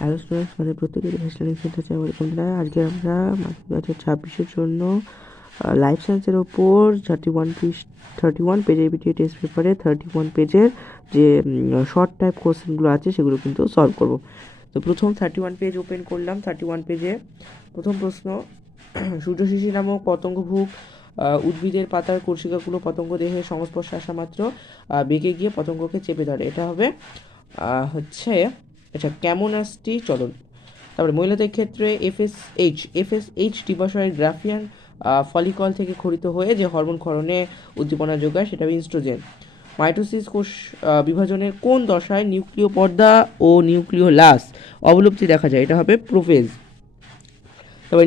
Hello students, মানে প্রত্যেকের ভেস্টালিং centre চাই বন্ধুরা। আজকে আমরা 2026-এর জন্য লাইফ সায়েন্সের ওপর 31 পেজের বিটিএ টেস্ট পেপারে 31 পেজের যে শর্ট টাইপ কোশ্চেনগুলো আছে সেগুলো কিন্তু সলভ করব। তো প্রথম 31 পেজ ওপেন করলাম। 31 পেজে প্রথম প্রশ্ন, সূর্যশিশি নামক পতঙ্গভুক উদ্ভিদের পাতার কোষিকাগুলো পতঙ্গ দেহের সংস্পর্শে আসা মাত্র বেঁকে গিয়ে পতঙ্গকে চেপে ধরে। এটা হবে হচ্ছে আচ্ছা ক্যামোনাসটি চলন। তারপরে মহিলাদের ক্ষেত্রে এফএসএইচ ডিম্বাশয়ের গ্রাফিয়ান ফলিকল থেকে খরিত হয়ে যে হরমোন ক্ষরণে উদ্দীপনা যোগায় সেটা হবে ইস্ট্রোজেন। মাইটোসিস কোষ বিভাজনের কোন দশায় নিউক্লিয় পর্দা ও নিউক্লিয় লাস অবলুপ্তি দেখা যায়? এটা হবে প্রোফেজ। তবে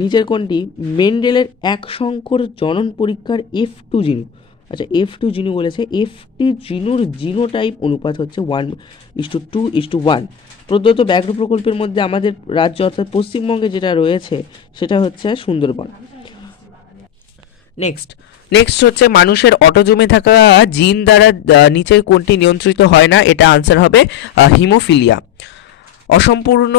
নিচের কোনটি মেন্ডেলের এক সংকর জনন পরীক্ষার F2 জিনু? আচ্ছা F2 জিনু বলেছে। F2 জিনুর জিনোটাইপ অনুপাত হচ্ছে 1:2:1। প্রদত্ত ব্যাঘ্র প্রকল্পের মধ্যে আমাদের রাজ্য অর্থাৎ পশ্চিমবঙ্গে যেটা রয়েছে সেটা হচ্ছে সুন্দরবন। নেক্সট হচ্ছে মানুষের অটোজোমে থাকা জিন দ্বারা নিচের কোনটি নিয়ন্ত্রিত হয় না? এটা আনসার হবে হিমোফিলিয়া। অসম্পূর্ণ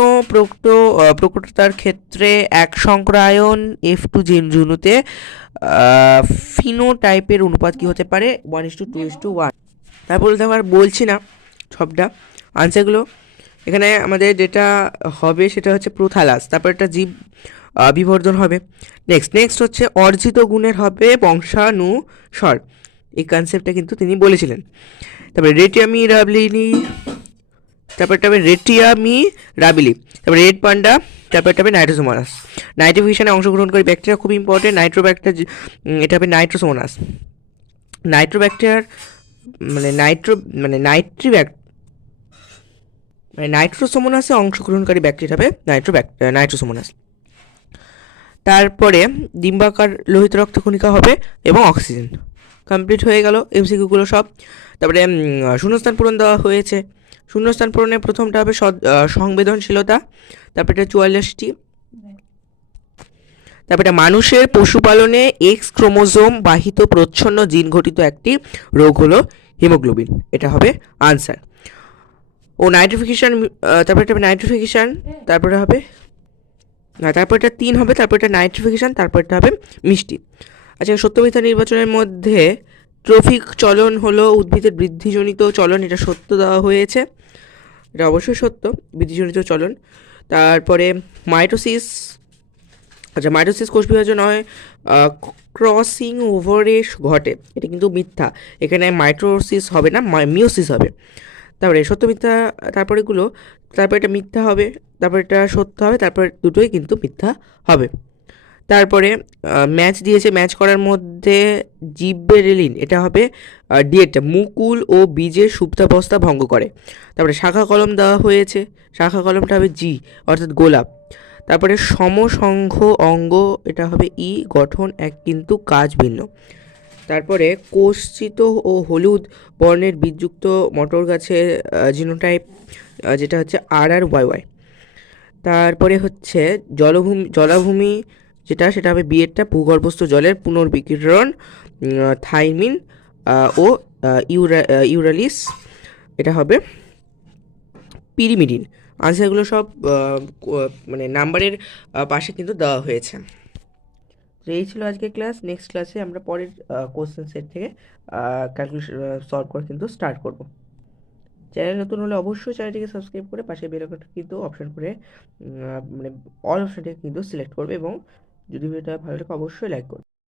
প্রকটতার ক্ষেত্রে এক সংক্রায়ন F2 জিনুতে ফিনোটাইপের অনুপাত কি হতে পারে? 1:2:1। তারপরে তো আর বলছি না সবটা আনসারগুলো, এখানে আমাদের যেটা হবে সেটা হচ্ছে প্রোথালাস। তারপর একটা জীব বিবর্ধন হবে। নেক্সট হচ্ছে অর্জিত গুণের হবে বংশানুসর। এই কনসেপ্টটা কিন্তু তিনি বলেছিলেন। তারপরে রেটিয়ামি রাবিলি, তারপরে রেড পান্ডা, তারপরে হবে নাইট্রোসোমোনাস। নাইট্রিফিকেশনে অংশগ্রহণকারী ব্যাকটেরিয়া খুব ইম্পর্টেন্ট। এটা হবে নাইট্রোসোমোনাস। নাইট্রোব্যাকটেরিয়ার নাইট্রোসোমোনাসে অংশগ্রহণকারী ব্যাকটেরিয়া হবে নাইট্রোসোমোনাস। তারপরে ডিম্বাকার লোহিত রক্ত কণিকা হবে এবং অক্সিজেন। কমপ্লিট হয়ে গেল এমসিকিউগুলো সব। তারপরে শূন্যস্থান পূরণ দেওয়া হয়েছে। শূন্যস্থান পূরণের প্রথমটা হবে সংবেদনশীলতা, তারপরে 44টি। তারপরে মানুষের পশুপালনে এক্স ক্রোমোজোম বাহিত প্রচ্ছন্ন জিন ঘটিত একটি রোগ হলো হিমোগ্লোবিন। এটা হবে আনসার। ও নাইট্রিফিকেশন, তারপরে নাইট্রিফিকেশন, তারপরে হবে তারপর এটা 3 হবে, তারপর এটা নাইট্রিফিকেশন, তারপর এটা হবে মিষ্টি। আচ্ছা সত্যমিথ্যা নির্বাচনের মধ্যে ট্রফিক চলন হলো উদ্ভিদের বৃদ্ধিজনিত চলন। এটা সত্য দেওয়া হয়েছে, এটা অবশ্যই সত্য, বৃদ্ধিজনিত চলন। তারপরে মাইটোসিস কোষ বিভাজন হয় ক্রসিং ওভারে ঘটে। এটা কিন্তু মিথ্যা, এখানে মাইটোসিস হবে না, মিওসিস হবে। তারপরে সত্য মিথ্যা, তারপরে এটা মিথ্যা হবে, তারপর এটা সত্য হবে, তারপর দুটোই কিন্তু মিথ্যা হবে। তারপরে ম্যাচ দিয়েছে, ম্যাচ করার মধ্যে জিব্বেরেলিন, এটা হবে ডিএটা মুকুল ও বীজের সুপ্তাবস্থা ভঙ্গ করে। তারপরে শাখা কলম দেওয়া হয়েছে, শাখা কলমটা হবে জি অর্থাৎ গোলাপ। তারপরে সমসংঘ অঙ্গ, এটা হবে ই গঠন এক কিন্তু কাজ ভিন্ন। তারপরে কোষচিত ও হলুদ বর্ণের বীজযুক্ত মটর গাছের জিনোটাইপ যেটা হচ্ছে RRYY। তারপরে হচ্ছে জলাভূমি সেটা হবে বিয়েরটা ভূগর্ভস্থ জলের পুনর্বিকিরণ থাইমিন ও ইউরালিস, এটা হবে পিরিমিডিন। আনসারগুলো সব নাম্বারের পাশে কিন্তু দেওয়া হয়েছে। তো এই ছিল আজকে ক্লাস। নেক্সট ক্লাসে আমরা পরের কোশ্চেন সেট থেকে ক্যালকুলেশন সলভ করা কিন্তু স্টার্ট করব। চ্যানেল নতুন হলে অবশ্যই চ্যানেলটিকে সাবস্ক্রাইব করে পাশে বেল আইকনটা কিন্তু অপশন করে অল অপশনটাকে কিন্তু সিলেক্ট করবে এবং যদি ভিডিওটা ভালো লাগে অবশ্যই লাইক করবে।